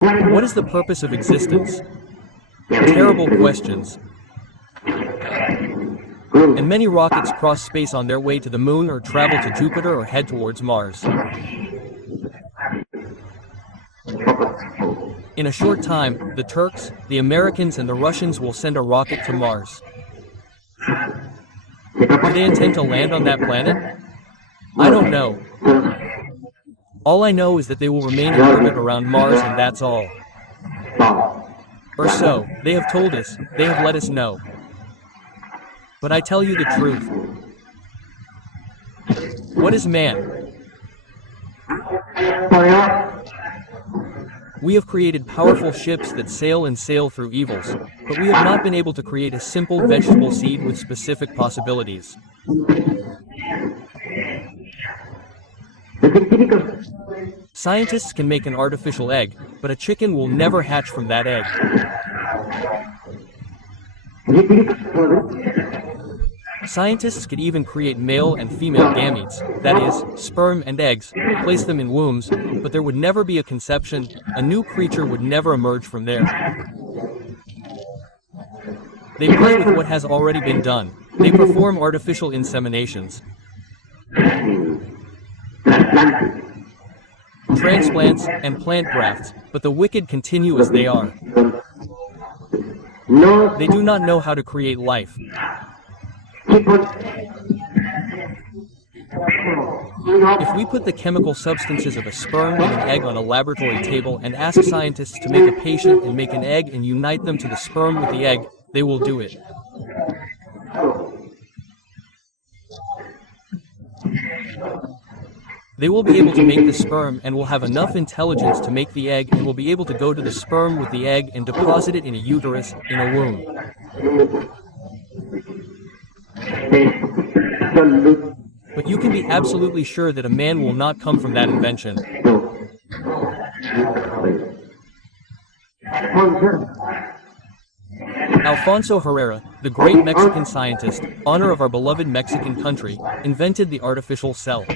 What is the purpose of existence? Terrible questions. And many rockets cross space on their way to the moon or travel to Jupiter or head towards Mars. In a short time, the Turks, the Americans, and the Russians will send a rocket to Mars. Do they intend to land on that planet? I don't know. All I know is that they will remain in orbit around Mars, and that's all. Or so, they have told us, they have let us know. But I tell you the truth. What is man? We have created powerful ships that sail and sail through evils, but we have not been able to create a simple vegetable seed with specific possibilities. Scientists can make an artificial egg, but a chicken will never hatch from that egg. Scientists could even create male and female gametes, that is, sperm and eggs, place them in wombs, but there would never be a conception, a new creature would never emerge from there. They play with what has already been done. They perform artificial inseminations, transplants, and plant grafts, but the wicked continue as they are. They do not know how to create life. If we put the chemical substances of a sperm and an egg on a laboratory table and ask scientists to make a patient and make an egg and unite them to the sperm with the egg, they will do it. They will be able to make the sperm and will have enough intelligence to make the egg and will be able to go to the sperm with the egg and deposit it in a uterus, in a womb. But you can be absolutely sure that a man will not come from that invention. Alfonso Herrera, the great Mexican scientist, honor of our beloved Mexican country, invented the artificial cell.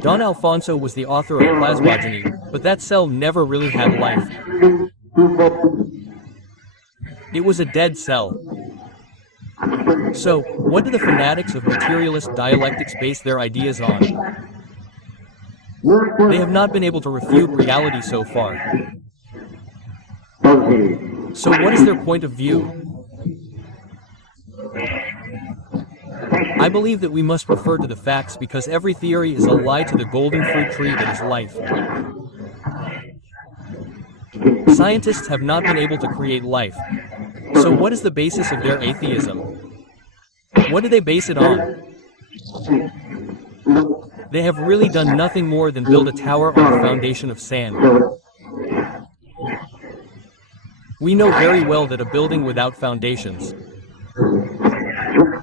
Don Alfonso was the author of plasmogeny, but that cell never really had life. It was a dead cell. So, what do the fanatics of materialist dialectics base their ideas on? They have not been able to refute reality so far. So what is their point of view? I believe that we must refer to the facts because every theory is a lie to the golden fruit tree that is life. Scientists have not been able to create life. So what is the basis of their atheism? What do they base it on? They have really done nothing more than build a tower on a foundation of sand. We know very well that a building without foundations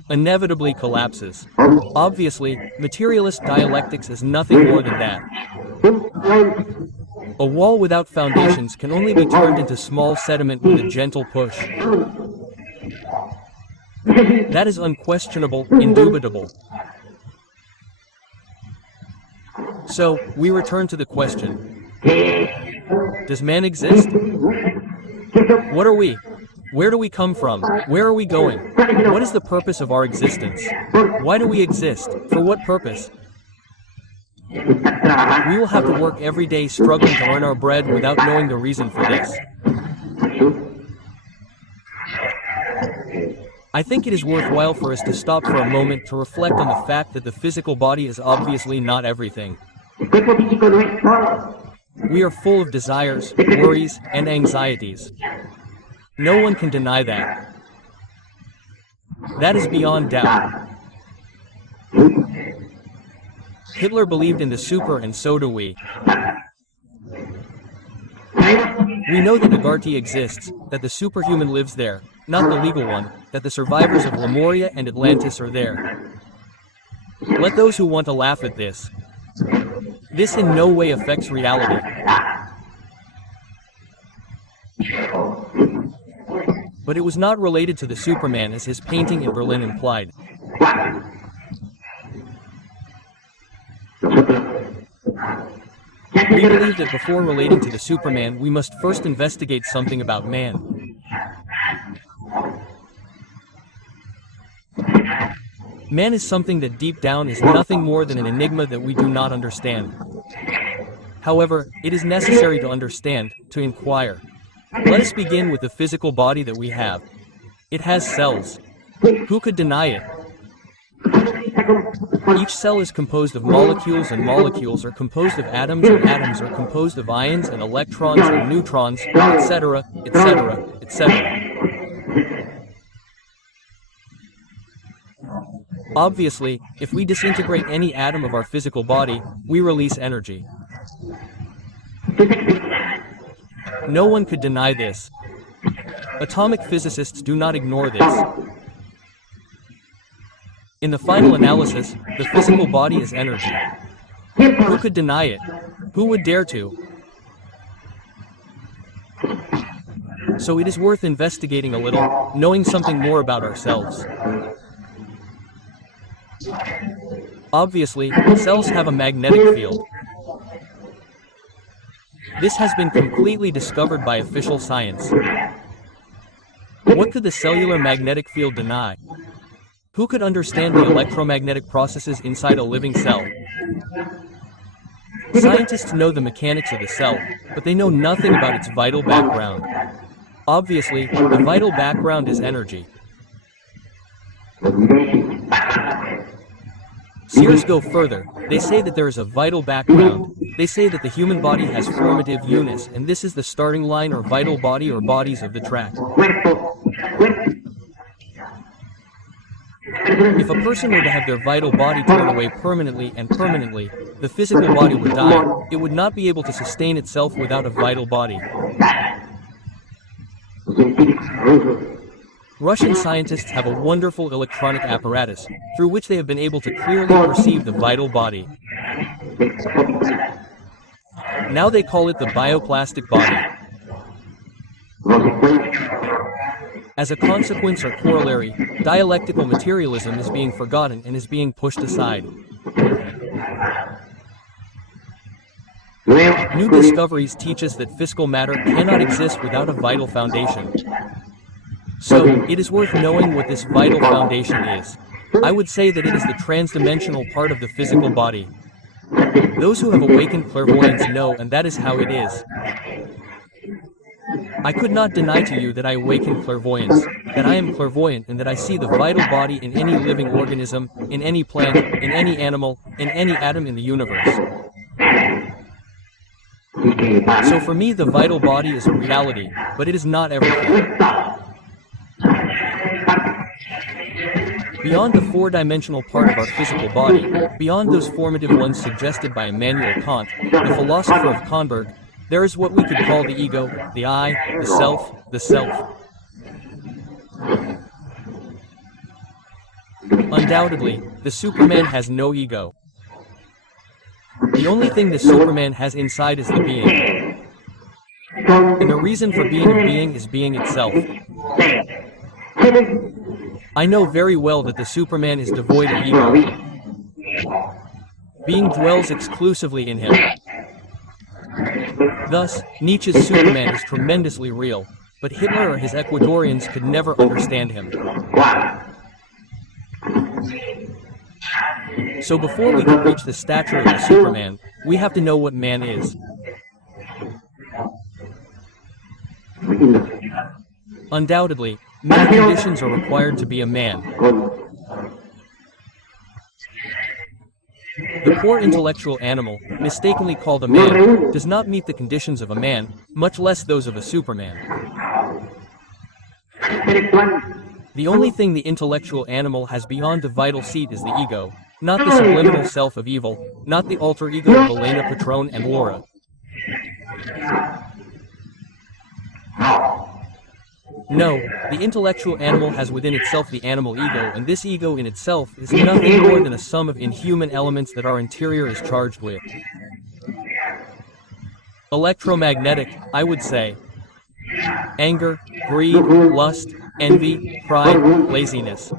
inevitably collapses. Obviously, materialist dialectics is nothing more than that. A wall without foundations can only be turned into small sediment with a gentle push. That is unquestionable, indubitable. So, we return to the question. Does man exist? What are we? Where do we come from? Where are we going? What is the purpose of our existence? Why do we exist? For what purpose? We will have to work every day struggling to earn our bread without knowing the reason for this. I think it is worthwhile for us to stop for a moment to reflect on the fact that the physical body is obviously not everything. We are full of desires, worries, and anxieties. No one can deny that. That is beyond doubt. Hitler believed in the super and so do we. We know that Agartha exists, that the superhuman lives there, not the legal one, that the survivors of Lemuria and Atlantis are there. Let those who want to laugh at this. This in no way affects reality. But it was not related to the Superman as his painting in Berlin implied. We believe that before relating to the Superman, we must first investigate something about man. Man is something that deep down is nothing more than an enigma that we do not understand. However, it is necessary to understand, to inquire. Let us begin with the physical body that we have. It has cells. Who could deny it? Each cell is composed of molecules, and molecules are composed of atoms, and atoms are composed of ions and electrons and neutrons, etc., etc., etc. Obviously, if we disintegrate any atom of our physical body, we release energy. No one could deny this. Atomic physicists do not ignore this. In the final analysis, the physical body is energy. Who could deny it? Who would dare to? So it is worth investigating a little, knowing something more about ourselves. Obviously, cells have a magnetic field. This has been completely discovered by official science. What could the cellular magnetic field deny? Who could understand the electromagnetic processes inside a living cell? Scientists know the mechanics of the cell, but they know nothing about its vital background. Obviously, the vital background is energy. Seers go further. They say that there is a vital background. They say that the human body has formative units, and this is the starting line or vital body or bodies of the track. If a person were to have their vital body torn away permanently, the physical body would die. It would not be able to sustain itself without a vital body. Russian scientists have a wonderful electronic apparatus, through which they have been able to clearly perceive the vital body. Now they call it the bioplastic body. As a consequence or corollary, dialectical materialism is being forgotten and is being pushed aside. New discoveries teach us that physical matter cannot exist without a vital foundation. So, it is worth knowing what this vital foundation is. I would say that it is the transdimensional part of the physical body. Those who have awakened clairvoyance know, and that is how it is. I could not deny to you that I awaken clairvoyance, that I am clairvoyant, and that I see the vital body in any living organism, in any plant, in any animal, in any atom in the universe. So for me the vital body is a reality, but it is not everything. Beyond the four-dimensional part of our physical body, beyond those formative ones suggested by Immanuel Kant, the philosopher of Conberg, there is what we could call the ego, the I, the self, the self. Undoubtedly, the Superman has no ego. The only thing the Superman has inside is the being. And the reason for being a being is being itself. I know very well that the Superman is devoid of ego. Being dwells exclusively in him. Thus, Nietzsche's Superman is tremendously real, but Hitler or his Ecuadorians could never understand him. So before we can reach the stature of the Superman, we have to know what man is. Undoubtedly, many conditions are required to be a man. The poor intellectual animal, mistakenly called a man, does not meet the conditions of a man, much less those of a Superman. The only thing the intellectual animal has beyond the vital seat is the ego, not the subliminal self of evil, not the alter ego of Elena Patron and Laura. No, the intellectual animal has within itself the animal ego, and this ego in itself is nothing more than a sum of inhuman elements that our interior is charged with. Electromagnetic, I would say. Anger, greed, lust, envy, pride, laziness.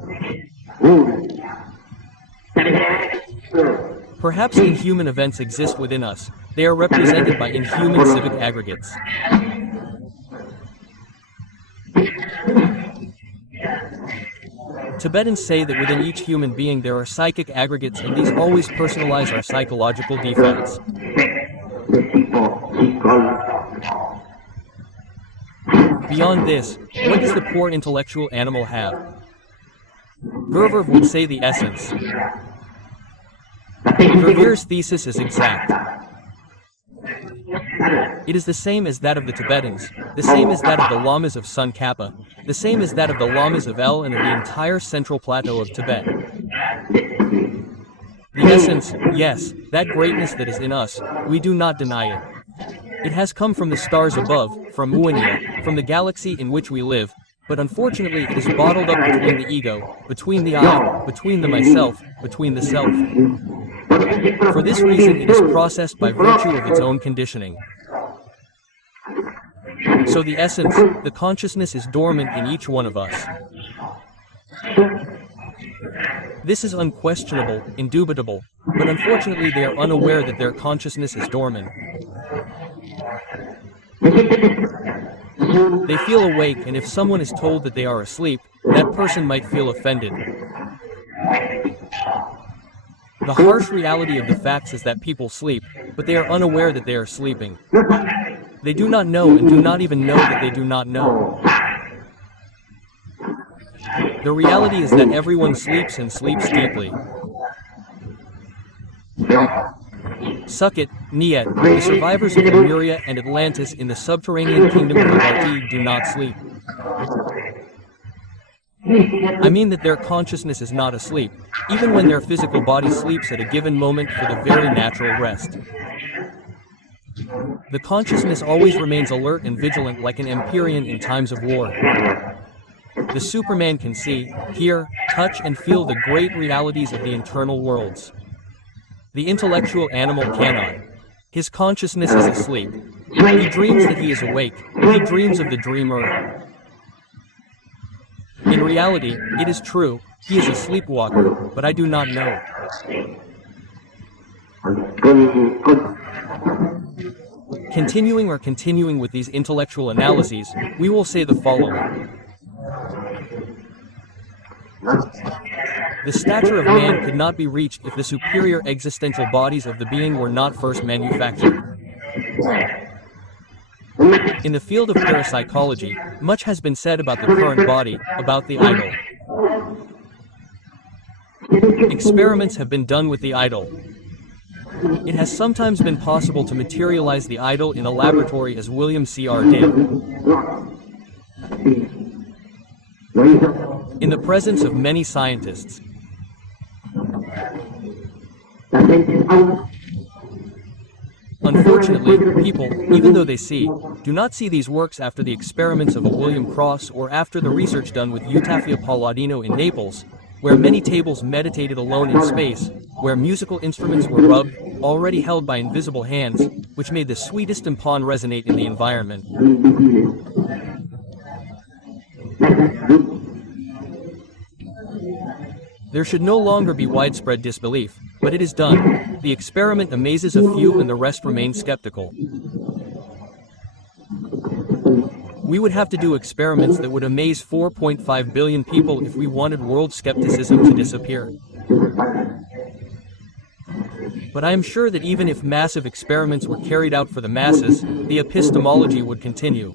Perhaps inhuman events exist within us. They are represented by inhuman civic aggregates. Tibetans say that within each human being there are psychic aggregates, and these always personalize our psychological defects. Beyond this, what does the poor intellectual animal have? Verver would say the essence. Verveer's thesis is exact. It is the same as that of the Tibetans, the same as that of the lamas of Sun Kappa, the same as that of the lamas of El and of the entire central plateau of Tibet. The essence, yes, that greatness that is in us, we do not deny it. It has come from the stars above, from Uania, from the galaxy in which we live, but unfortunately it is bottled up between the ego, between the I, between the myself, between the self. For this reason it is processed by virtue of its own conditioning. So the essence, the consciousness is dormant in each one of us. This is unquestionable, indubitable, but unfortunately they are unaware that their consciousness is dormant. They feel awake, and if someone is told that they are asleep, that person might feel offended. The harsh reality of the facts is that people sleep, but they are unaware that they are sleeping. They do not know and do not even know that they do not know. The reality is that everyone sleeps and sleeps deeply. Suck it, Niet, the survivors of Lemuria and Atlantis in the subterranean kingdom of Parte do not sleep. I mean that their consciousness is not asleep, even when their physical body sleeps at a given moment for the very natural rest. The consciousness always remains alert and vigilant like an Empyrean in times of war. The Superman can see, hear, touch and feel the great realities of the internal worlds. The intellectual animal cannot. His consciousness is asleep. He dreams that he is awake. He dreams of the dreamer. In reality, it is true, he is a sleepwalker, but I do not know. Continuing with these intellectual analyses, we will say the following. The stature of man could not be reached if the superior existential bodies of the being were not first manufactured. In the field of parapsychology, much has been said about the current body, about the idol. Experiments have been done with the idol. It has sometimes been possible to materialize the idol in a laboratory, as William C.R. did. In the presence of many scientists. Unfortunately, people, even though they see, do not see these works after the experiments of a William Cross or after the research done with Eutafia Palladino in Naples, where many tables meditated alone in space, where musical instruments were rubbed, already held by invisible hands, which made the sweetest timpan resonate in the environment. There should no longer be widespread disbelief, but it is done. The experiment amazes a few and the rest remain skeptical. We would have to do experiments that would amaze 4.5 billion people if we wanted world skepticism to disappear. But I am sure that even if massive experiments were carried out for the masses, the epistemology would continue.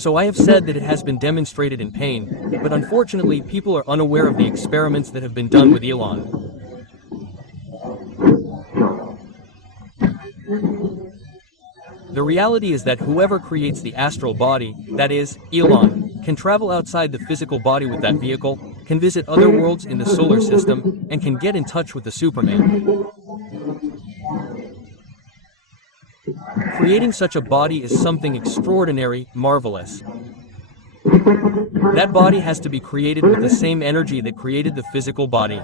So I have said that it has been demonstrated in pain, but unfortunately people are unaware of the experiments that have been done with Elon. The reality is that whoever creates the astral body, that is, Elon, can travel outside the physical body with that vehicle, can visit other worlds in the solar system, and can get in touch with the Superman. Creating such a body is something extraordinary, marvelous. That body has to be created with the same energy that created the physical body.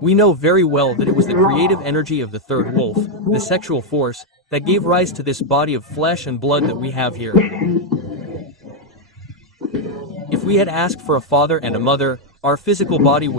We know very well that it was the creative energy of the third wolf, the sexual force, that gave rise to this body of flesh and blood that we have here. If If we had asked for a father and a mother, our physical body